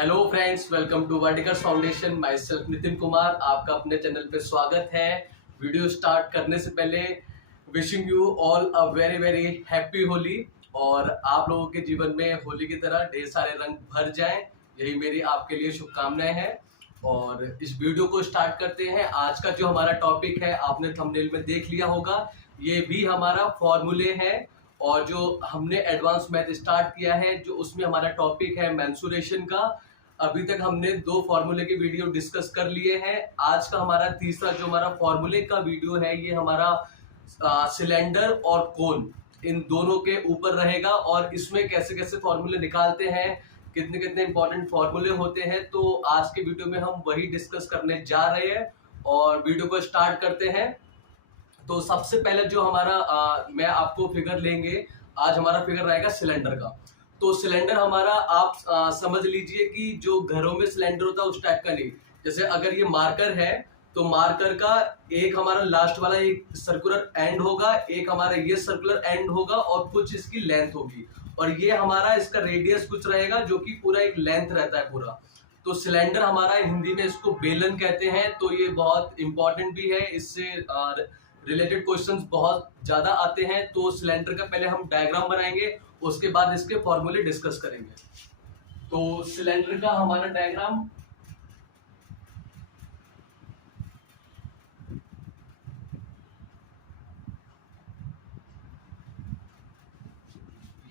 Hello friends, welcome to वर्टिकर्स foundation. Myself Nitin Kumar, आपका अपने चैनल पे स्वागत है। वीडियो स्टार्ट करने से पहले wishing you all a very very happy Holi, और आप लोगों के जीवन में होली की तरह ढेर सारे रंग भर जाएं, यही मेरी आपके लिए शुभकामनाएं हैं। और इस वीडियो को स्टार्ट करते हैं। आज का जो हमारा टॉपिक है, आपने थंबनेल में देख लिया होगा, ये भी हमारा फॉर्मूले हैं। और जो हमने एडवांस मैथ स्टार्ट किया है, जो उसमें हमारा टॉपिक है मेंसुरेशन का। अभी तक हमने 2 फॉर्मूले के वीडियो डिस्कस कर लिए हैं। आज का हमारा तीसरा जो हमारा फॉर्मूले का वीडियो है, ये हमारा सिलेंडर और कोन, इन दोनों के ऊपर रहेगा। और इसमें कैसे कैसे फॉर्मूले निकालते हैं, कितने कितने इंपॉर्टेंट फॉर्मूले होते हैं, तो आज के वीडियो में हम वही डिस्कस करने जा रहे हैं। और वीडियो को स्टार्ट करते हैं। तो सबसे पहले जो हमारा मैं आपको फिगर लेंगे, आज हमारा फिगर रहेगा सिलेंडर का। तो सिलेंडर हमारा आप समझ लीजिए कि जो घरों में सिलेंडर होता है उस टाइप का नहीं। जैसे अगर ये मार्कर है, तो मार्कर का एक हमारा लास्ट वाला एक सर्कुलर एंड होगा, एक हमारा ये सर्कुलर एंड होगा, और कुछ इसकी लेंथ होगी। और ये हमारा इसका रेडियस कुछ रहेगा, जो कि पूरा एक लेंथ रहता है पूरा। तो सिलेंडर हमारा हिंदी में इसको बेलन कहते हैं। तो ये बहुत इंपॉर्टेंट भी है, इससे रिलेटेड क्वेश्चंस बहुत ज्यादा आते हैं। तो सिलेंडर का पहले हम डायग्राम बनाएंगे, उसके बाद इसके फॉर्मूले डिस्कस करेंगे। तो सिलेंडर का हमारा डायग्राम,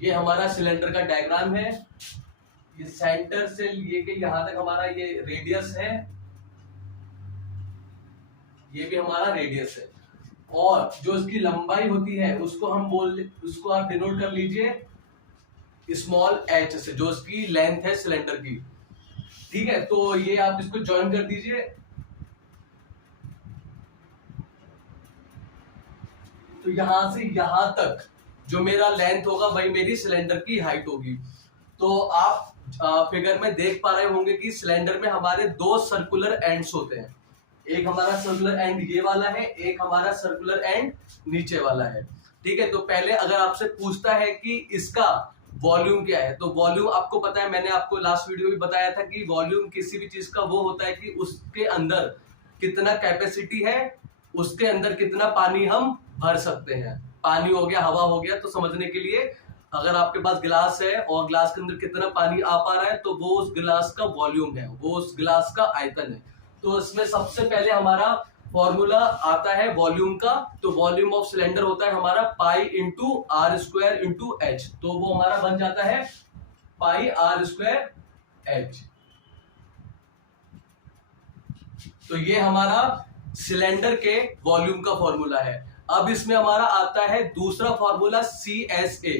ये हमारा सिलेंडर का डायग्राम है। ये सेंटर से लेके यहां तक हमारा ये रेडियस है, ये भी हमारा रेडियस है। और जो इसकी लंबाई होती है उसको उसको आप डिनोट कर लीजिए स्मॉल एच से, जो इसकी लेंथ है सिलेंडर की। ठीक है, तो ये आप इसको ज्वाइन कर दीजिए। तो यहां से यहां तक जो मेरा लेंथ होगा, वही मेरी सिलेंडर की हाइट होगी। तो आप फिगर में देख पा रहे होंगे कि सिलेंडर में हमारे 2 सर्कुलर एंड्स होते हैं। एक हमारा सर्कुलर एंड ये वाला है, एक हमारा सर्कुलर एंड नीचे वाला है। ठीक है, तो पहले अगर आपसे पूछता है कि इसका वॉल्यूम क्या है, तो वॉल्यूम आपको पता है, मैंने आपको लास्ट वीडियो में बताया था कि वॉल्यूम किसी भी चीज का वो होता है कि उसके अंदर कितना कैपेसिटी है, उसके अंदर कितना पानी हम भर सकते हैं। पानी हो गया, हवा हो गया। तो समझने के लिए, अगर आपके पास गिलास है और गिलास के अंदर कितना पानी आ पा रहा है, तो वो उस गिलास का वॉल्यूम है, वो उस गिलास का आयतन है। तो इसमें सबसे पहले हमारा फॉर्मूला आता है वॉल्यूम का। तो वॉल्यूम ऑफ सिलेंडर होता है हमारा pi into r square into h. तो वो हमारा बन जाता है पाई आर स्क्वायर एच। तो ये हमारा सिलेंडर के वॉल्यूम का फॉर्मूला है। अब इसमें हमारा आता है दूसरा formula CSA,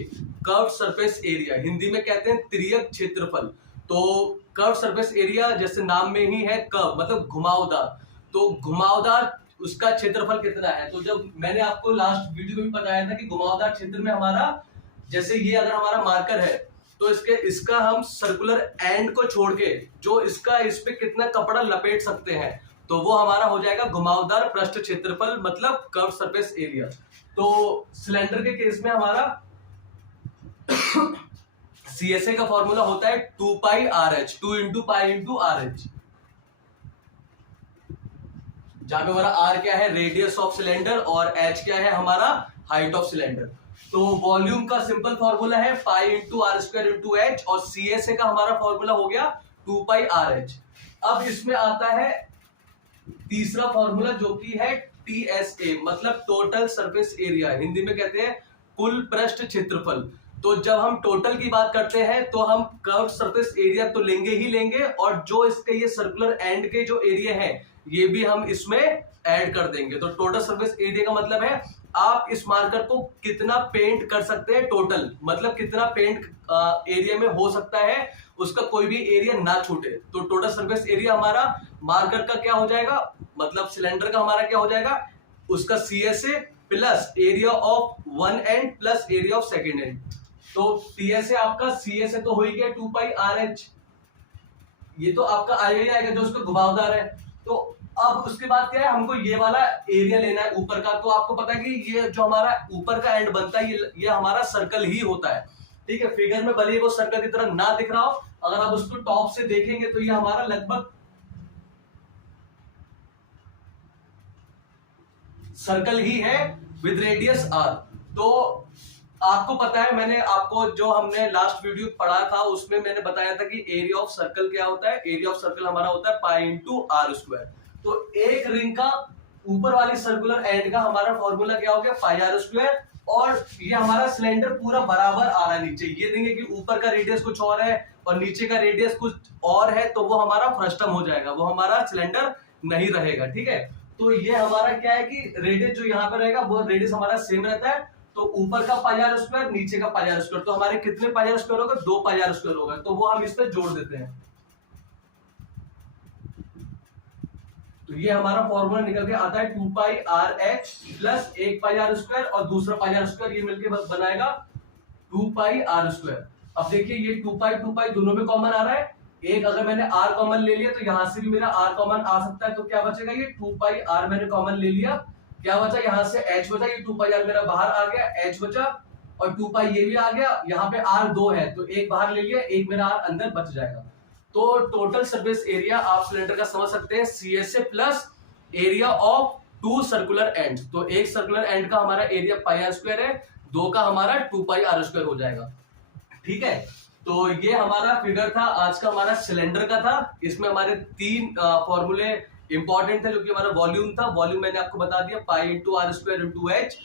curve surface area. Hindi में कहते हैं त्रियक क्षेत्रफल। तो कर्व सरफेस एरिया जैसे नाम में ही है, कर्व मतलब घुमावदार। तो घुमावदार उसका क्षेत्रफल कितना है। तो जब मैंने आपको लास्ट वीडियो में भी बताया था कि घुमावदार क्षेत्र में हमारा, जैसे ये अगर हमारा मार्कर है, तो इसका हम सर्कुलर एंड को छोड़ के जो इस पे कितना कपड़ा लपेट सकते हैं, तो वो हमारा हो जाएगा घुमावदार पृष्ठ क्षेत्रफल, मतलब कर्व सरफेस एरिया। तो सिलेंडर के केस में हमारा CSA का फॉर्मूला होता है 2 pi r h, 2 into pi into r h, जहां पे हमारा आर क्या है, रेडियस ऑफ सिलेंडर, और एच क्या है, हमारा हाइट ऑफ सिलेंडर। तो वॉल्यूम का सिंपल फॉर्मूला है pi into r square into h, और CSA का हमारा फॉर्मूला हो गया 2 पाई आर एच। अब इसमें आता है तीसरा फॉर्मूला, जो कि है TSA, मतलब टोटल सरफेस एरिया। हिंदी में कहते हैं कुल पृष्ठ क्षेत्रफल। तो जब हम टोटल की बात करते हैं, तो हम कर्व सरफेस एरिया तो लेंगे ही लेंगे, और जो इसके ये सर्कुलर एंड के जो एरिया है, ये भी हम इसमें ऐड कर देंगे। तो टोटल सरफेस एरिया का मतलब है आप इस मार्कर को कितना पेंट कर सकते हैं, टोटल मतलब कितना पेंट एरिया में हो सकता है, उसका कोई भी एरिया ना छूटे। तो टोटल सरफेस एरिया हमारा मार्कर का क्या हो जाएगा, मतलब सिलेंडर का हमारा क्या हो जाएगा, उसका CSA plus area of one and plus area of second and. तो TSA आपका, CSA तो हो ही गया 2 पाई आर एच, ये तो आपका आएगा ही आएगा जो उसका घुमावदार है। तो अब उसके बाद क्या है, हमको ये वाला एरिया लेना है ऊपर का। तो आपको पता है कि ये जो हमारा ऊपर का एंड बनता है, ये हमारा सर्कल ही होता है। ठीक है, फिगर में भले ही वो सर्कल की तरह ना दिख रहा हो, अगर आप उसको टॉप से देखेंगे तो ये हमारा लगभग सर्कल ही है विद रेडियस आर। तो आपको पता है, मैंने आपको जो हमने लास्ट वीडियो पढ़ा था उसमें मैंने बताया था कि एरिया ऑफ सर्कल क्या होता है। एरिया ऑफ सर्कल हमारा होता है पाई इंटू आर स्क्वायर। तो एक रिंग का ऊपर वाली सर्कुलर एंड का हमारा फॉर्मूला क्या हो गया, पाई आर स्क्वायर। और ये हमारा सिलेंडर पूरा बराबर आ रहा है नीचे। ये देंगे कि ऊपर का रेडियस कुछ और है और नीचे का रेडियस कुछ और है, तो वो हमारा फ्रस्टम हो जाएगा, वो हमारा सिलेंडर नहीं रहेगा। ठीक है, तो ये हमारा क्या है कि रेडियस जो यहाँ पे रहेगा वो रेडियस हमारा सेम रहता है। तो ऊपर का पाई आर स्क्वायर, नीचे का पाई आर स्क्वायर, तो हमारे कितने पाई आर स्क्वायर होगा, 2 पाई आर स्क्वायर होगा। तो वो हम इस पे जोड़ देते हैं। तो ये हमारा फॉर्मूला निकल के आता है 2 pi r h plus 1 pi r square और दूसरा पाई आर स्क्वायर, ये मिलके बनाएगा 2 पाई आर स्क्वायर। अब देखिए ये 2 पाई दोनों में कॉमन आ रहा है। एक अगर मैंने आर कॉमन ले लिया तो यहां से भी मेरा आर कॉमन आ सकता है। तो क्या बचेगा, ये 2 पाई आर मैंने कॉमन ले लिया, क्या बचा, यहाँ से एच बचा। ये 2 पाई आर मेरा बाहर आ गया, एच बचा, और 2 पाई ये भी आ गया। यहाँ पे आर 2 है तो एक बाहर ले लिया, एक मेरा आर अंदर बच जाएगा। तो टोटल सरफेस एरिया आप सिलेंडर का समझ सकते हैं CSA plus area of 2 circular and. तो एक सर्कुलर एंड का हमारा एरिया पाई आर स्क्वायर है, 2 का हमारा 2 पाई आर स्क्वायर हो जाएगा। ठीक है, तो ये हमारा फिगर था आज का, हमारा सिलेंडर का था। इसमें हमारे 3 फॉर्मूले इंपॉर्टेंट थे, जो कि हमारा वॉल्यूम था। वॉल्यूम मैंने आपको बता दिया, pi into r square into h.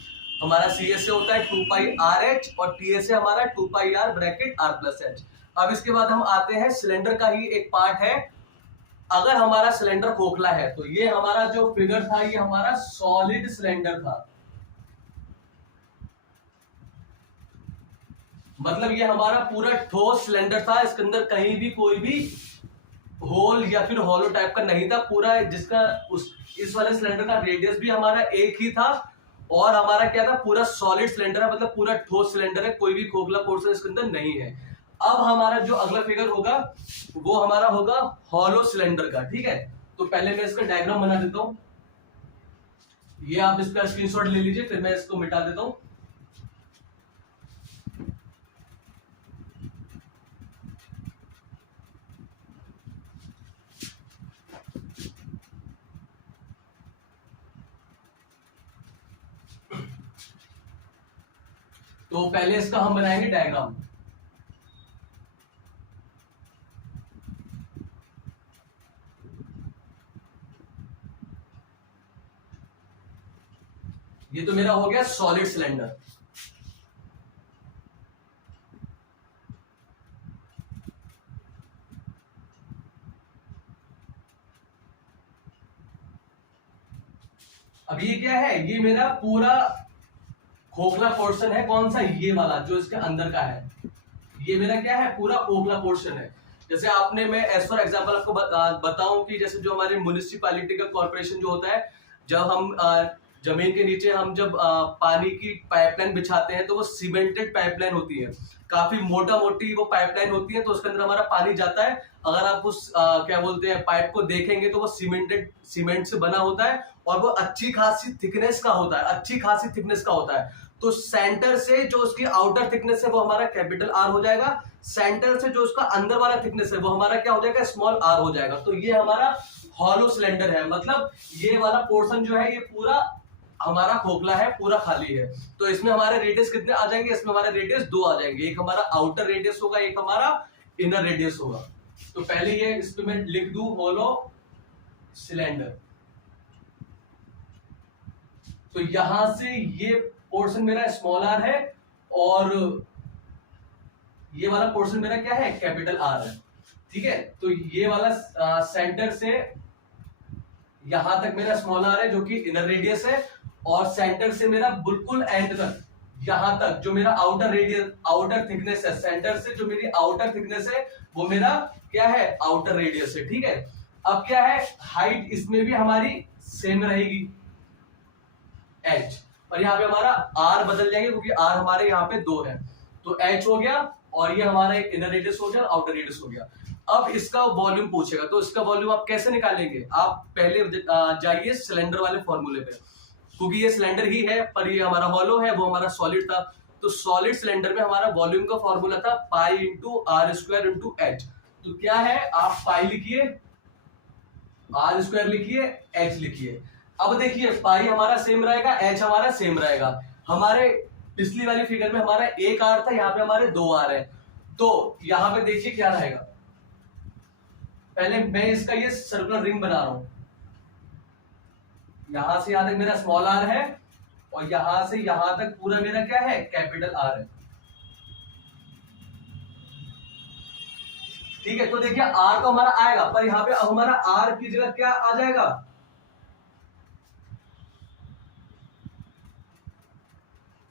हमारा CSA होता है 2 पाई आर एच और TSA हमारा 2 pi r bracket r plus h. अब इसके बाद हम आते हैं सिलेंडर का ही एक पार्ट है। अगर हमारा सिलेंडर खोखला है तो ये हमारा जो फिगर था ये हमारा सॉलिड सिलेंडर था, मतलब ये हमारा पूरा ठोस सिलेंडर था। इसके अंदर कहीं भी कोई भी होल या फिर हॉलो टाइप का नहीं था। पूरा जिसका इस वाले सिलेंडर का रेडियस भी हमारा एक ही था और हमारा क्या था, पूरा सॉलिड सिलेंडर है, मतलब पूरा ठोस सिलेंडर है, कोई भी खोखला पोर्शन इसके अंदर नहीं है। अब हमारा जो अगला फिगर होगा वो हमारा होगा हॉलो सिलेंडर का। ठीक है, तो पहले मैं इसका डायग्राम बना देता हूं। ये आप इसका स्क्रीनशॉट ले लीजिए, फिर मैं इसको मिटा देता हूं। तो पहले इसका हम बनाएंगे डायग्राम। ये तो मेरा हो गया सॉलिड सिलेंडर। अब ये क्या है, ये मेरा पूरा खोखला पोर्शन है। कौन सा, ये वाला जो इसके अंदर का है, ये मेरा क्या है, पूरा खोखला पोर्शन है। जैसे आपने, मैं एज फॉर एग्जांपल आपको बताऊं कि जैसे जो हमारे म्युनिसिपैलिटी का कॉर्पोरेशन जो होता है, जब हम जमीन के नीचे हम जब पानी की पाइपलाइन बिछाते हैं तो वो सीमेंटेड पाइपलाइन होती है, काफी मोटा मोटी वो पाइपलाइन होती है। तो उसके अंदर हमारा पानी जाता है। अगर आप उस क्या बोलते हैं पाइप को देखेंगे तो वो सीमेंट से बना होता है और वो अच्छी खासी थिकनेस का होता है, अच्छी खासी थिकनेस का होता है। तो सेंटर से जो उसकी आउटर थिकनेस है वो हमारा कैपिटल आर हो जाएगा, सेंटर से जो उसका अंदर वाला थिकनेस है वो हमारा क्या हो जाएगा, स्मॉल आर हो जाएगा। तो ये हमारा हॉलो सिलेंडर है, मतलब ये वाला पोर्शन जो है ये पूरा हमारा खोखला है, पूरा खाली है। तो इसमें हमारे रेडियस कितने आ जाएंगे, इसमें हमारे रेडियस 2 आ जाएंगे। एक हमारा आउटर रेडियस होगा, एक हमारा इनर रेडियस होगा। तो पहले ये इस पे मैं लिख दूं हॉलो सिलेंडर। तो यहां से ये पोर्शन मेरा स्मॉल आर है और ये वाला पोर्शन मेरा क्या है, कैपिटल आर है। ठीक है, तो ये वाला सेंटर से यहां तक मेरा स्मॉल आर है जो कि इनर रेडियस है, और सेंटर से मेरा बिल्कुल एंड तक यहां तक जो मेरा आउटर रेडियस, आउटर थिकनेस है, सेंटर से जो मेरी आउटर थिकनेस है वो मेरा क्या है, आउटर रेडियस है। ठीक है, अब क्या है, हाइट इसमें भी हमारी सेम रहेगी h, और यहाँ पे हमारा r बदल जाएंगे क्योंकि r हमारे यहाँ पे 2 है। तो h हो गया और ये हमारा एक इनर रेडियस हो गया, आउटर रेडियस हो गया। अब इसका वॉल्यूम पूछेगा, तो इसका वॉल्यूम आप कैसे निकालेंगे, आप पहले जाइए सिलेंडर वाले फॉर्मूले पे, क्योंकि ये सिलेंडर ही है पर ये हमारा हॉलो है, वो हमारा सॉलिड था। तो सॉलिड सिलेंडर में हमारा वॉल्यूम का फॉर्मूला था pi into r square into h. तो क्या है, आप पाई लिखिए, आर स्क्वायर लिखिए, एच लिखिए। अब देखिए पाई हमारा सेम रहेगा, एच हमारा सेम रहेगा। हमारे पिछली वाली फिगर में हमारा एक आर था, यहाँ पे हमारे दो आर है। तो यहां पे देखिए क्या रहेगा, पहले मैं इसका ये सर्कुलर रिंग बना रहा हूं, यहां से यहां तक मेरा स्मॉल आर है और यहां से यहां तक पूरा मेरा क्या है, कैपिटल आर है। ठीक है, तो देखिए आर तो हमारा आएगा, पर यहां पे अब हमारा आर की जगह क्या आ जाएगा,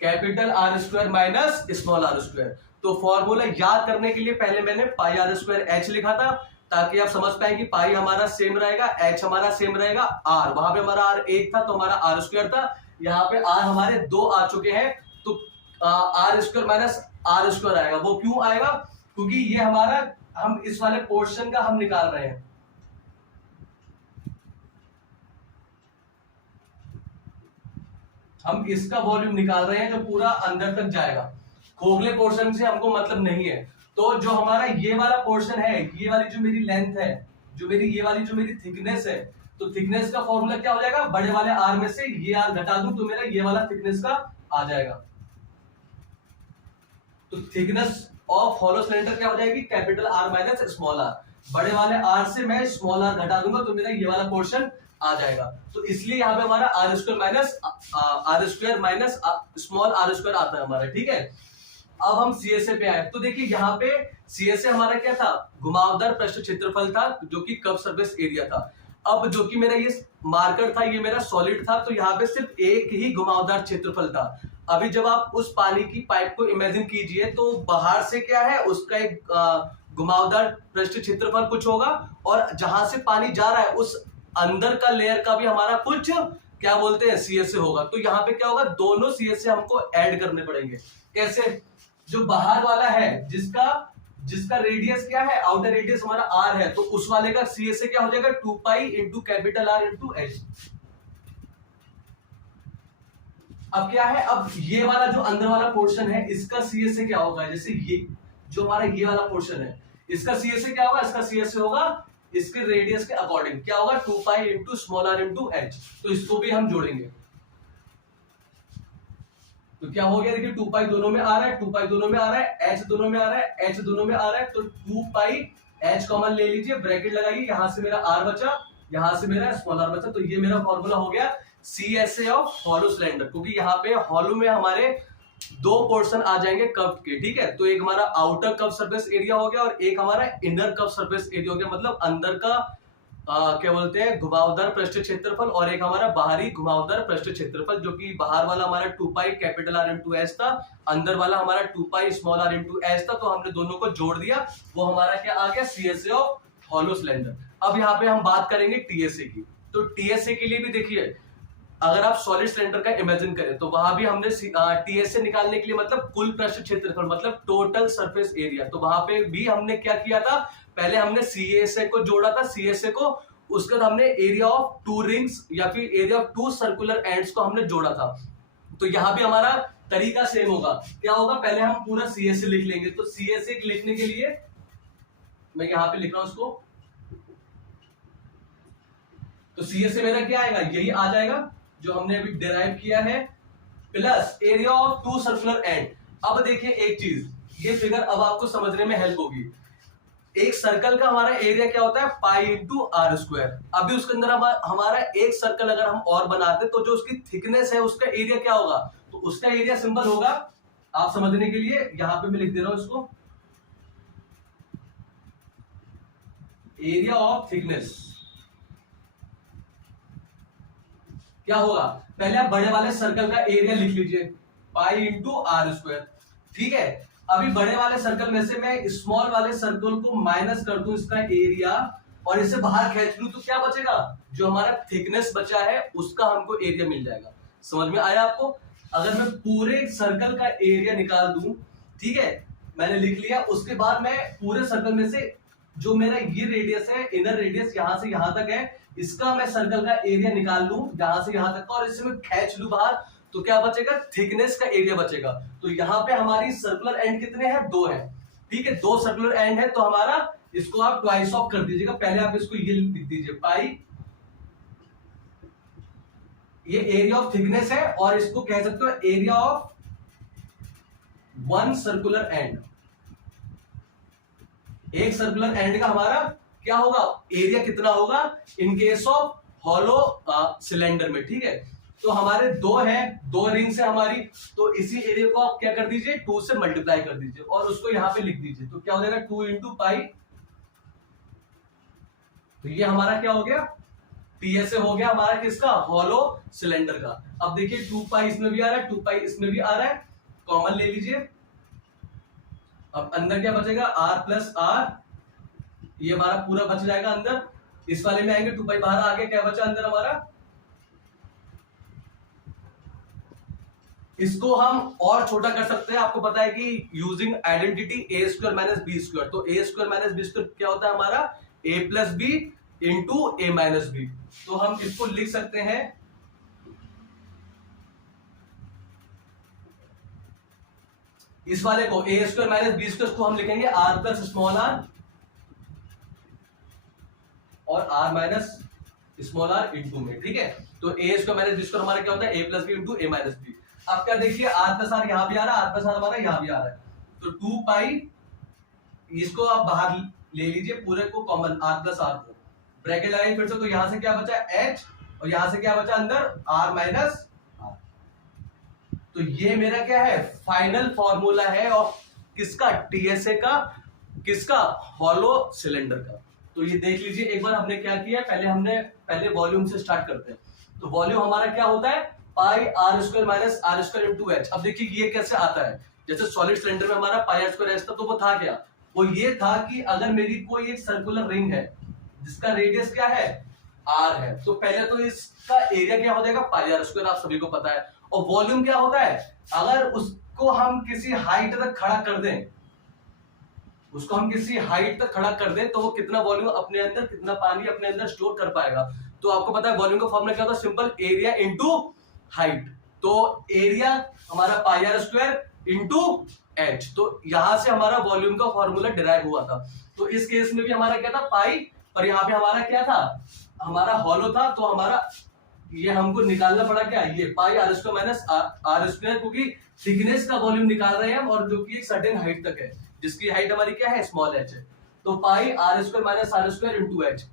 capital R square minus small r square. तो फॉर्मूला याद करने के लिए पहले मैंने पाई आर स्क्वायर एच लिखा था, ताकि आप समझ पाए कि पाई हमारा सेम रहेगा, एच हमारा सेम रहेगा, आर वहां पे हमारा आर एक था तो हमारा आर स्क्वायर था, यहाँ पे आर हमारे दो आ चुके हैं, तो r square minus r square आएगा। वो क्यों आएगा, क्योंकि ये हमारा हम इस वाले पोर्शन का हम निकाल रहे हैं। हम इसका वॉल्यूम निकाल रहे हैं जो पूरा अंदर तक जाएगा, खोखले पोर्शन से हमको मतलब नहीं है। तो जो हमारा ये वाला पोर्शन है, ये वाली जो मेरी लेंथ है, जो मेरी ये वाली जो मेरी थिकनेस है, तो थिकनेस का फॉर्मूला क्या हो जाएगा, बड़े वाले आर में से ये आर घटा दूं तो मेरा ये वाला थिकनेस का आ जाएगा। तो थिकनेस ऑफ हॉलो सिलेंडर क्या हो जाएगी, capital R minus small r. बड़े वाले आर से मैं स्मॉल आर घटा दूंगा तो मेरा ये वाला पोर्शन आ जाएगा। तो इसलिए यहाँ पे हमारा r square minus small r square आता है हमारा। ठीक है, अब हम सीएसए पे आए, तो देखिए यहाँ पे सीएसए हमारा क्या था, घुमावदार पृष्ठ क्षेत्रफल था, जो कि कर्व सरफेस एरिया था। अब जो कि मेरा ये मार्कर था, ये मेरा सॉलिड था, तो यहाँ पे सिर्फ एक ही घुमावदार क्षेत्रफल था। अभी जब आप उस पानी की पाइप को इमेजिन कीजिए, तो बाहर से क्या है, उसका एक घुमावदार पृष्ठ क्षेत्रफल कुछ होगा, और जहां से पानी जा रहा है उस अंदर का लेयर का भी हमारा कुछ क्या बोलते हैं, सीएसए होगा। तो यहाँ पे क्या होगा, दोनों सीएसए हमको ऐड करने पड़ेंगे। कैसे, जो बाहर वाला है जिसका रेडियस क्या है, आउटर रेडियस हमारा आर है, तो उस वाले का सीएसए क्या हो जाएगा, 2 pi into capital R into h. अब क्या है, अब ये वाला जो अंदर वाला पोर्शन है, इसका सीएसए क्या होगा, जैसे ये जो हमारा ये वाला पोर्शन है, इसका सीएसए क्या होगा, इसका सीएसए होगा इसके रेडियस के अकॉर्डिंग क्या होगा, 2 pi into small r into h. तो इसको भी हम जोड़ेंगे, तो क्या हो गया, देखिए 2 पाई दोनों में आ रहा है, 2 पाई दोनों में आ रहा है, एच दोनों में आ रहा है, एच दोनों में आ रहा है, तो 2 पाई एच कॉमन ले लीजिए, ब्रैकेट लगाइए, यहां से मेरा आर बचा, यहां से मेरा स्मॉल आर बचा। तो ये मेरा फॉर्मूला हो गया सीएसए ऑफ हॉलो सिलेंडर, क्योंकि यहाँ पे हॉलो में हमारे दो पोर्शन आ जाएंगे कर्व के। ठीक है, तो एक हमारा आउटर कर्व सरफेस एरिया हो गया और एक हमारा इनर कर्व सरफेस एरिया हो गया, मतलब अंदर का क्या बोलते हैं, घुमावदार पृष्ठ क्षेत्रफल, और एक हमारा बाहरी घुमावदार पृष्ठ क्षेत्रफल, जो कि बाहर वाला हमारा 2 pi capital R into h था, अंदर वाला हमारा 2 pi small r into h था। तो हमने दोनों को जोड़ दिया, वो हमारा क्या आ गया, सीएसए ऑफ हॉलो सिलेंडर। अब यहाँ पे हम बात करेंगे टीएसए की। तो टीएसए के लिए भी देखिए, अगर आप सॉलिड सिलेंडर का इमेजिन करें, तो वहां भी हमने टीएसए निकालने के लिए, मतलब कुल पृष्ठ क्षेत्रफल, मतलब टोटल सरफेस एरिया, तो वहां पे भी हमने क्या किया था, पहले हमने सीएसए को जोड़ा था, सीएसए को, उसके बाद हमने एरिया ऑफ 2 रिंग्स या फिर एरिया ऑफ 2 सर्कुलर एंड्स को हमने जोड़ा था। तो यहां भी हमारा तरीका सेम होगा, क्या होगा, पहले हम पूरा सीएसए लिख लेंगे। तो सीएसए लिखने के लिए मैं यहां पे लिख रहा हूं उसको, तो सीएसए मेरा क्या आएगा, यही आ जाएगा जो हमने अभी डिराइव किया है, plus area of 2 circular and. अब देखिए एक चीज, ये फिगर अब आपको समझने में हेल्प होगी। एक सर्कल का हमारा एरिया क्या होता है, पाई इंटू आर स्क्वायर। अभी उसके अंदर हमारा एक सर्कल अगर हम और बनाते, तो जो उसकी थिकनेस है उसका एरिया क्या होगा, तो उसका एरिया सिंपल होगा, आप समझने के लिए यहां पे मैं लिख दे रहा हूं इसको, एरिया ऑफ थिकनेस क्या होगा, पहले आप बड़े वाले सर्कल का एरिया लिख लीजिए, पाई इंटू आर स्क्वायर। ठीक है, अभी बड़े वाले सर्कल में से मैं स्मॉल वाले सर्कल को माइनस कर दूं इसका एरिया, और इसे बाहर खींच लूं, तो क्या बचेगा, जो हमारा थिकनेस बचा है उसका हमको एरिया मिल जाएगा। समझ में आया आपको, अगर मैं पूरे सर्कल का एरिया निकाल दूं, ठीक है, मैंने लिख लिया, उसके बाद मैं पूरे सर्कल में से जो मेरा ये रेडियस है, इनर रेडियस यहां से यहां तक है, इसका मैं सर्कल का एरिया निकाल लूं यहां से यहां तक का, और इसे मैं खींच लूं बाहर, तो क्या बचेगा, थिकनेस का एरिया बचेगा। तो यहाँ पे हमारी सर्कुलर एंड कितने हैं, 2 हैं, ठीक है, 2 सर्कुलर एंड है, तो हमारा इसको आप ट्वाइस ऑफ कर दीजिएगा। पहले आप इसको ये लिख दीजिए, पाई, ये एरिया ऑफ थिकनेस है, और इसको कह सकते हो एरिया ऑफ 1 सर्कुलर एंड। एक सर्कुलर एंड का हमारा क्या होगा, एरिया कितना होगा in case of hollow cylinder में, ठीक है। तो हमारे 2 हैं, 2 रिंग्स है हमारी, तो इसी एरिया को आप क्या कर दीजिए, 2 से मल्टीप्लाई कर दीजिए और उसको यहां पे लिख दीजिए। तो क्या हो जाएगा, 2 इंटू पाई, तो ये हमारा क्या हो गया, टीएसए हो गया हमारा किसका, हॉलो सिलेंडर का। अब देखिए 2 पाई इसमें भी आ रहा है, 2 पाई इसमें भी आ रहा है, कॉमन ले लीजिए। अब अंदर क्या बचेगा, r प्लस आर, ये हमारा पूरा बच जाएगा अंदर। इस वाले में आएंगे 2 पाई बाहर आ गया, क्या बचा अंदर हमारा, इसको हम और छोटा कर सकते हैं। आपको पता है कि using identity a square minus b square, तो a square minus b square क्या होता है हमारा, a plus b into a minus b. तो हम इसको लिख सकते हैं, इस वाले को a square minus b square को हम लिखेंगे आर प्लस स्मॉल आर और r minus small r into में, ठीक है। तो a square minus b square हमारा क्या होता है, a plus b into a minus B. अब क्या देखिए, आर प्लस आर यहां भी आ रहा है, आर प्लस आर हमारा यहां भी आ रहा है, तो 2 पाई, इसको आप बाहर ले लीजिए पूरे को कॉमन, आर प्लस आर को ब्रैकेट लगाइए फिर से, तो यहां से क्या बचा एच और यहां से क्या बचा अंदर, आर माइनस आर। तो ये मेरा क्या है, फाइनल फॉर्मूला है और किसका, टीएसए का, किसका, हॉलो सिलेंडर का। तो ये देख लीजिए एक बार हमने क्या किया, पहले वॉल्यूम से स्टार्ट करते हैं। तो वॉल्यूम हमारा क्या होता है, pi r square minus r square into h. अब देखिए ये कैसे आता है, जैसे सॉलिड सिलेंडर में हमारा पाई आर स्क्वायर एच था, तो वो था क्या, वो ये था कि अगर मेरी कोई एक सर्कुलर रिंग है जिसका रेडियस क्या है, आर है, तो पहले तो इसका एरिया क्या हो जाएगा, पाई आर स्क्वायर, आप सभी को पता है। और वॉल्यूम क्या होता है, अगर उसको हम किसी हाइट तक खड़ा कर दें, उसको हम किसी हाइट तक खड़ा कर दें, तो वो कितना वॉल्यूम अपने अंदर, कितना पानी अपने अंदर स्टोर कर पाएगा। तो आपको पता है वॉल्यूम का फॉर्मूला क्या होता है, सिंपल, एरिया इंटू हाइट। तो एरिया हमारा pi r square into h, तो यहां से हमारा वॉल्यूम का फॉर्मूला डिराइव हुआ था। तो इस केस में भी हमारा क्या था, पाई, पर यहाँ पे हमारा क्या था, हमारा हॉलो था, तो हमारा ये हमको निकालना पड़ा क्या, ये pi r square minus r square, क्योंकि थिकनेस का वॉल्यूम निकाल रहे हैं हम, और जो कि एक सर्टेन हाइट तक है, जिसकी हाइट हमारी क्या है, स्मॉल एच है। तो pi r square minus r square into h,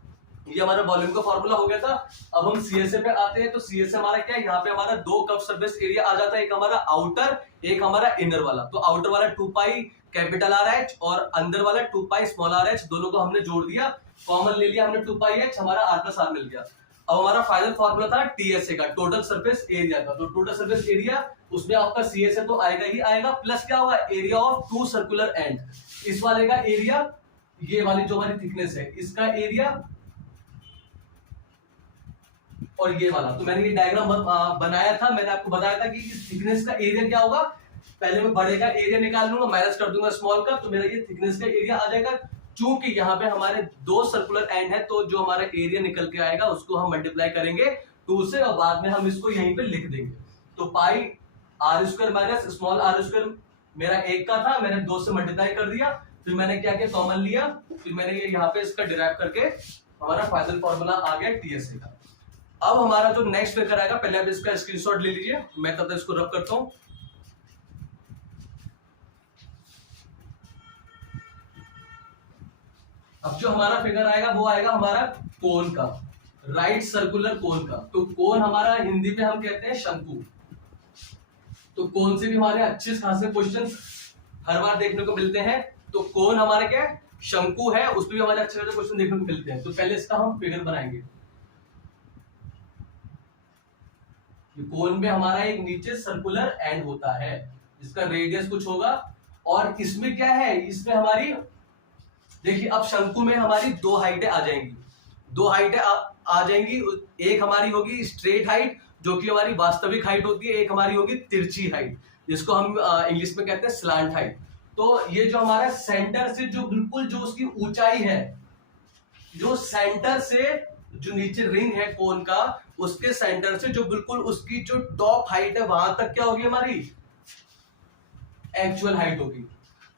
ये हमारा वॉल्यूम का फॉर्मूला हो गया था। अब हम सीएसए पे आते हैं, तो सीएसए हमारा क्या है, यहाँ पे हमारा 2 कर्व सरफेस एरिया आ जाता है, एक हमारा आउटर, एक हमारा इनर वाला। तो आउटर वाला 2 पाई कैपिटल आर एच और अंदर वाला 2 पाई स्मॉल आर एच, दोनों को हमने जोड़ दिया, कॉमन ले लिया हमने 2 पाई एच, हमारा आर प्लस आर मिल गया। अब हमारा फाइनल फॉर्मूला था टीएसए का, टोटल सरफेस एरिया का। तो टोटल सरफेस एरिया, उसमें आपका सीएसए तो आएगा ही आएगा, प्लस क्या होगा, एरिया ऑफ 2 सर्कुलर एंड, इस वाले का एरिया, ये वाली जो हमारी थिकनेस है इसका एरिया, और ये वाला। तो मैंने ये डायग्राम बनाया था, मैंने आपको बताया था कि इस थिकनेस का एरिया क्या होगा, पहले मैं बड़े का एरिया निकाल लूंगा, माइनस कर दूंगा स्मॉल का, तो मेरा ये थिकनेस का एरिया आ जाएगा। चूंकि यहाँ पे हमारे 2 सर्कुलर एंड है, तो जो हमारा एरिया निकल के आएगा उसको हम मल्टीप्लाई करेंगे 2 से, और बाद में हम इसको यहीं पे लिख देंगे। तो pi r square minus small r square मेरा 1 का था, मैंने 2 से मल्टीप्लाई कर दिया, फिर मैंने क्या किया, कॉमन लिया, फिर मैंने ये यहाँ पे इसका डिराइव करके हमारा फाइनल फॉर्मूला आ गया टीएसए का। अब हमारा जो नेक्स्ट फिगर आएगा, पहले आप इसका स्क्रीनशॉट ले लीजिए, मैं तब तक इसको रब करता हूं। अब जो हमारा फिगर आएगा वो आएगा हमारा कोन का, राइट सर्कुलर कोन का। तो कोन हमारा हिंदी में हम कहते हैं शंकु। तो कोन से भी हमारे अच्छे खासे क्वेश्चन हर बार देखने को मिलते हैं। तो कोन हमारा क्या है, शंकु है, उसमें भी हमारे अच्छे खासे क्वेश्चन देखने को मिलते हैं। तो पहले इसका हम फिगर बनाएंगे। कोन में हमारा एक नीचे सर्कुलर एंड होता है, इसका रेडियस कुछ होगा, और इसमें क्या है, इसमें हमारी देखिए, अब शंकु में हमारी 2 हाइटें आ जाएंगी, 2 हाइटें आ जाएंगी। एक हमारी होगी स्ट्रेट हाइट, जो कि हमारी वास्तविक हाइट होती है, एक हमारी होगी तिरछी हाइट, जिसको हम इंग्लिश में कहते हैं स्लांट हाइट। तो ये जो हमारा सेंटर से जो बिल्कुल जो उसकी ऊंचाई है, जो सेंटर से जो नीचे रिंग है कोन का, उसके सेंटर से जो बिल्कुल उसकी जो टॉप हाइट है वहां तक क्या होगी हमारी एक्चुअल हाइट होगी।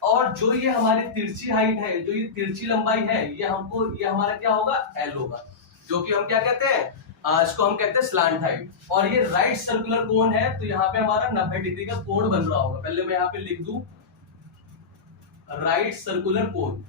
और जो ये हमारी तिरछी हाइट है, जो ये तिरछी लंबाई है, ये हमारा क्या होगा एल होगा, जो कि हम क्या कहते हैं इसको हम कहते हैं स्लांट हाइट। और ये राइट सर्कुलर कोन है, तो यहाँ पे हमारा 90 डिग्री का कोण बन रहा होगा। पहले मैं यहाँ पे लिख दूं राइट सर्कुलर कोन,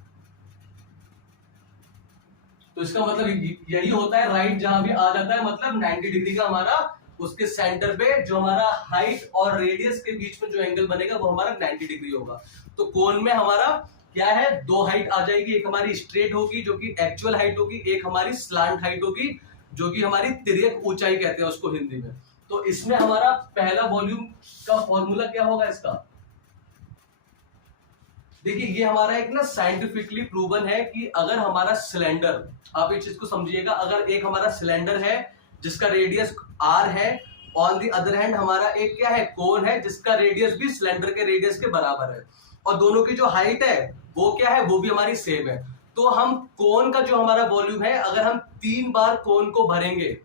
तो इसका मतलब यही होता है राइट जहां भी आ जाता है मतलब 90 डिग्री का हमारा उसके सेंटर पे जो हमारा हाइट और रेडियस के बीच में जो एंगल बनेगा वो हमारा 90 डिग्री होगा। तो कोन में हमारा क्या है दो हाइट आ जाएगी, एक हमारी स्ट्रेट होगी जो कि एक्चुअल हाइट होगी, एक हमारी स्लांट हाइट होगी जो कि हमारी तिर्यक ऊंचाई कहते हैं उसको हिंदी में। तो इसमें हमारा पहला वॉल्यूम का फॉर्मूला क्या होगा इसका, देखिए ये हमारा एक ना साइंटिफिकली प्रूवन है कि अगर हमारा सिलेंडर, आप इस चीज को समझिएगा, अगर एक हमारा सिलेंडर है जिसका रेडियस r है, ऑन दी अदर हैंड हमारा एक क्या है कोन है जिसका रेडियस भी सिलेंडर के रेडियस के बराबर है, और दोनों की जो हाइट है वो क्या है वो भी हमारी सेम है, तो हम कोन का जो हमारा वॉल्यूम है अगर हम 3 बार कोन को भरेंगे,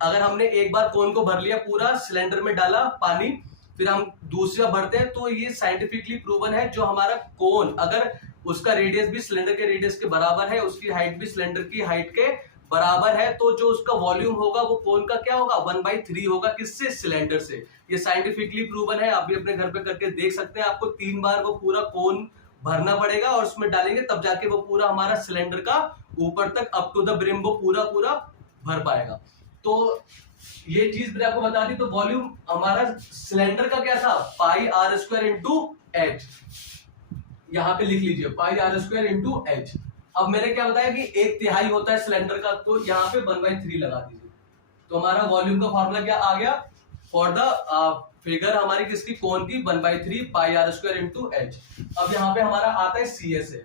अगर हमने एक बार कोन को भर लिया पूरा सिलेंडर में डाला पानी, फिर हम दूसरा भरते हैं, तो ये साइंटिफिकली प्रूवन है जो हमारा कोन अगर उसका रेडियस भी सिलेंडर के रेडियस के बराबर है, उसकी हाइट भी सिलेंडर की हाइट के बराबर है, तो जो उसका वॉल्यूम होगा वो कोन का क्या होगा 1/3 होगा, किससे सिलेंडर से। ये साइंटिफिकली प्रूवन है, आप भी अपने घर पे करके देख सकते हैं। आपको 3 बार वो पूरा कोन भरना पड़ेगा और उसमें डालेंगे तब जाके वो पूरा हमारा सिलेंडर का ऊपर तक अप टू द ब्रिम वो पूरा भर पाएगा। तो ये चीज मैंने आपको बता दी। तो वॉल्यूम हमारा सिलेंडर का क्या था पाई आर स्क्वायर इंटू एच, यहाँ पे लिख लीजिए पाई आर स्क्वायर इंटू एच। अब मैंने क्या बताया कि 1/3 होता है सिलेंडर का, तो यहाँ पे 1/3 लगा दीजिए, तो हमारा वॉल्यूम का फॉर्मूला क्या आ गया फॉर द फिगर हमारी किसकी कोन की 1/3 pi r square into h. अब यहाँ पे हमारा आता है सी एस ए,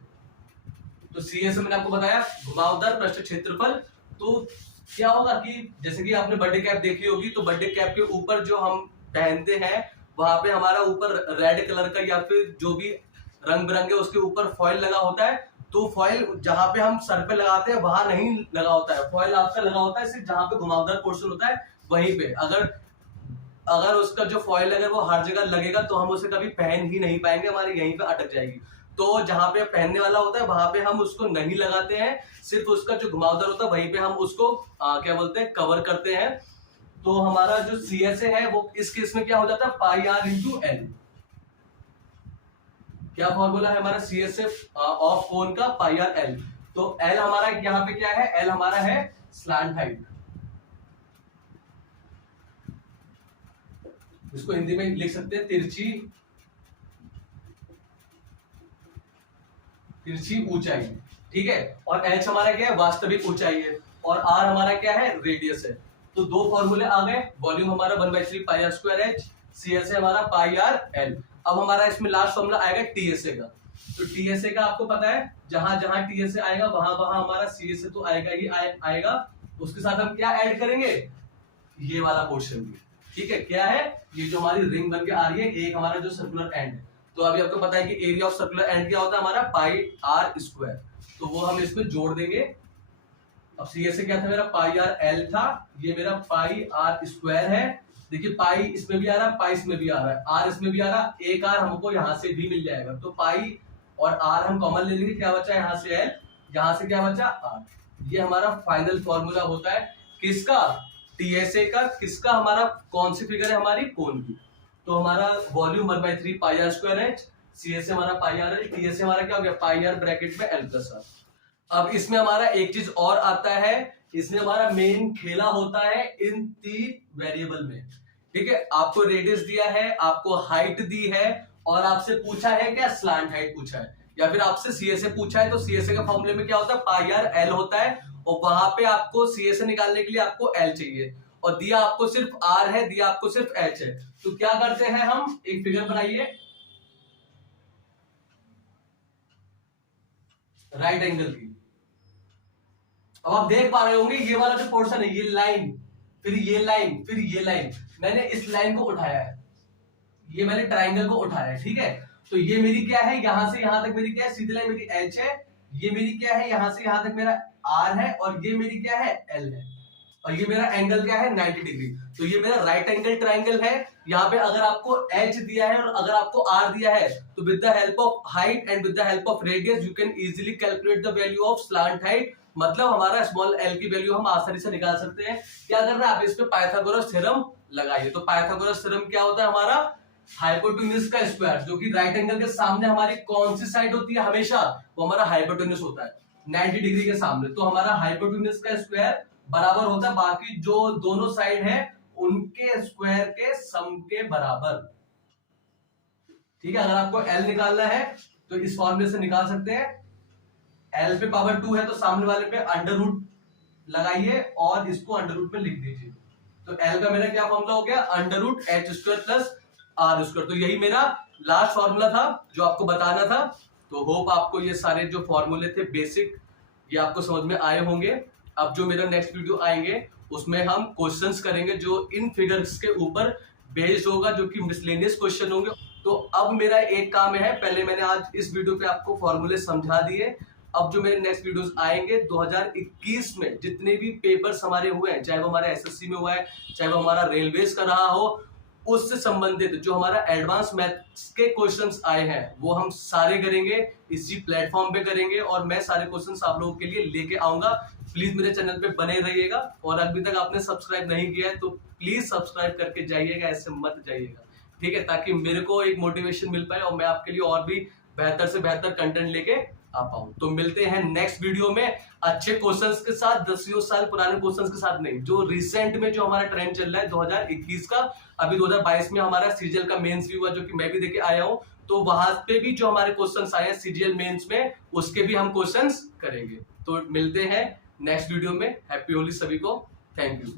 तो सी एस ए मैंने आपको बताया घुमावदार पृष्ठ क्षेत्रफल। तो क्या होगा कि जैसे कि आपने बर्थडे कैप देखी होगी, तो बर्थडे कैप के ऊपर जो हम पहनते हैं वहां पे हमारा ऊपर रेड कलर का या फिर जो भी रंग बिरंगे उसके ऊपर फॉइल लगा होता है, तो फॉइल जहां पे हम सर पे लगाते हैं वहां नहीं लगा होता है, फॉइल आपका लगा होता है सिर्फ जहां पे घुमावदार पोर्शन होता है वहीं पे। अगर उसका जो फॉइल अगर वो हर जगह लगेगा तो हम उसे कभी पहन ही नहीं पाएंगे, हमारी यहीं पे अटक जाएगी। तो जहां पे पहनने वाला होता है वहां पे हम उसको नहीं लगाते हैं, सिर्फ उसका जो घुमावदार होता है वहीं पे हम उसको क्या बोलते हैं कवर करते हैं। तो हमारा जो सी एस ए है वो इस केस में क्या हो जाता है पाई आर इंटू एल। क्या फॉर्मूला है हमारा C S A of cone का पाई आर एल। तो एल हमारा यहाँ पे क्या है, एल हमारा है स्लांट हाइट, इसको हिंदी में लिख सकते हैं तिरछी ऊंचाई, ठीक है। और एच हमारा क्या है वास्तविक ऊंचाई है, और आर हमारा क्या है रेडियस है। तो दो फॉर्मूले आ गए, वॉल्यूम हमारा 1/3 pi r square h, C S A हमारा पाई आर एल। अब हमारा इसमें लास्ट फॉर्मूला आएगा टीएसए का। तो टीएसए का आपको पता है जहां जहां टीएसए आएगा वहां वहां हमारा सीएसए तो आएगा ही आएगा, उसके साथ हम क्या ऐड करेंगे ये वाला पोर्शन भी, ठीक है। क्या है ये जो हमारी रिंग बन के आ रही है, एक हमारा जो सर्कुलर एंड है, तो अभी आपको पता है कि एरिया ऑफ सर्कुलर एंड क्या होता है हमारा पाई आर स्क्वायर, तो वो हम इसमें जोड़ देंगे। अब सी एस ए क्या था मेरा पाई आर एल था, ये मेरा पाई आर स्क्वायर है। देखिए पाई इसमें भी आ रहा है, पाई इसमें भी आ रहा है, आर इसमें भी आ रहा है, एक आर हमको यहाँ से भी मिल जाएगा, तो पाई और आर हम कॉमन ले लेंगे, क्या बचा यहाँ से एल, यहाँ से क्या बचा आर। ये हमारा फाइनल फॉर्मूला होता है किसका टीएसए का, किसका हमारा कौन सी फिगर है हमारी कोन की। तो हमारा volume 1/3 pi r square h, CSA हमारा पाई आर एल, टीएसए हमारा क्या हो गया पाई आर ब्रैकेट में एल प्लस आर। अब इसमें हमारा एक चीज और आता है, इसमें हमारा मेन खेला होता है इन 3 वेरिएबल में, ठीक है। आपको रेडियस दिया है, आपको हाइट दी है, और आपसे पूछा है क्या स्लांट हाइट पूछा है, या फिर आपसे सीएसए पूछा है, तो सीएसए का फॉर्मूले में क्या होता है पाई आर एल होता है, और वहां पे आपको सीएसए निकालने के लिए आपको एल चाहिए, और दिया आपको सिर्फ आर है, दिया आपको सिर्फ एच है। तो क्या करते हैं हम, एक फिगर बनाइए राइट एंगल की। अब आप देख पा रहे होंगे ये वाला जो पोर्शन है, ये लाइन, फिर ये लाइन, फिर ये लाइन, मैंने इस लाइन को उठाया है, ये मैंने ट्राइंगल को उठाया है, ठीक है। तो ये मेरी क्या है, यहां से यहां तक मेरी क्या है सीधी लाइन मेरी एच है, ये मेरी क्या है यहां से यहां तक मेरा आर है, और ये मेरी क्या है एल है। और ये मेरा एंगल क्या है 90 डिग्री। तो ये मेरा राइट एंगल ट्राइंगल है। यहाँ पे अगर आपको h दिया है और अगर आपको r दिया है तो with the help of height and with the help of radius you can easily calculate the value of slant height. मतलब हमारा स्मॉल l की वैल्यू हम आसानी से निकाल सकते हैं। क्या करना है, आप इस पे पाइथागोरस थ्योरम लगाइए। तो पाइथागोरस थ्योरम क्या होता है, हमारा हाइपोटेन्यूज का स्क्वायर, जो कि राइट एंगल के सामने हमारी कौन सी साइड होती है हमेशा, वो हमारा हाइपोटेन्यूज होता है 90 डिग्री के सामने। तो हमारा हाइपोटेन्यूज का स्क्वायर बराबर होता है बाकी जो दोनों साइड है उनके स्क्वायर के सम के बराबर। ठीक है, अगर आपको एल निकालना है तो इस फॉर्मूले से निकाल सकते हैं। एल पे पावर 2 है तो सामने वाले पे अंडर रूट लगाइए और इसको अंडर रूट में लिख दीजिए। तो एल का मेरा क्या फॉर्मूला हो गया, under root h square plus r square. तो यही मेरा लास्ट फॉर्मूला था जो आपको बताना था। तो होप आपको ये सारे जो फॉर्मूले थे बेसिक, ये आपको समझ में आए होंगे। अब जो मेरा नेक्स्ट वीडियो आएंगे उसमें हम क्वेश्चंस करेंगे जो इन फिगर्स के ऊपर बेस्ड होगा, जो कि मिसलेनियस क्वेश्चन होंगे। तो अब मेरा एक काम है, पहले मैंने आज इस वीडियो पे आपको फॉर्मूले समझा दिए। अब जो मेरे नेक्स्ट वीडियोस आएंगे 2021 में जितने भी पेपर्स हमारे हुए हैं, चाहे वो हमारे एसएससी में हुआ है, चाहे वो हमारा रेलवेज का रहा हो, उससे संबंधित जो हमारा एडवांस मैथ्स के क्वेश्चंस आए हैं वो हम सारे करेंगे, इसी प्लेटफॉर्म पे करेंगे और मैं सारे क्वेश्चंस आप लोगों के लिए लेके आऊंगा। प्लीज मेरे चैनल पे बने रहिएगा और अभी तक आपने सब्सक्राइब नहीं किया है तो प्लीज सब्सक्राइब करके जाइएगा, ऐसे मत जाइएगा, ठीक है, ताकि मेरे को एक मोटिवेशन मिल पाए और मैं आपके लिए और भी बेहतर से बेहतर कंटेंट लेके आ पाऊं। तो मिलते हैं नेक्स्ट वीडियो में अच्छे क्वेश्चंस के साथ, 10 साल पुराने क्वेश्चंस के साथ नहीं, जो रिसेंट में जो हमारा ट्रेंड चल रहा है 2021 का। अभी 2022 में हमारा सीजीएल का मेंस भी हुआ जो कि मैं भी देके आया हूं, तो वहां पे भी जो हमारे क्वेश्चंस आए हैं सीजीएल मेंस में उसके भी हम क्वेश्चंस करेंगे। तो मिलते हैं नेक्स्ट वीडियो में। हैप्पी होली सभी को, थैंक यू।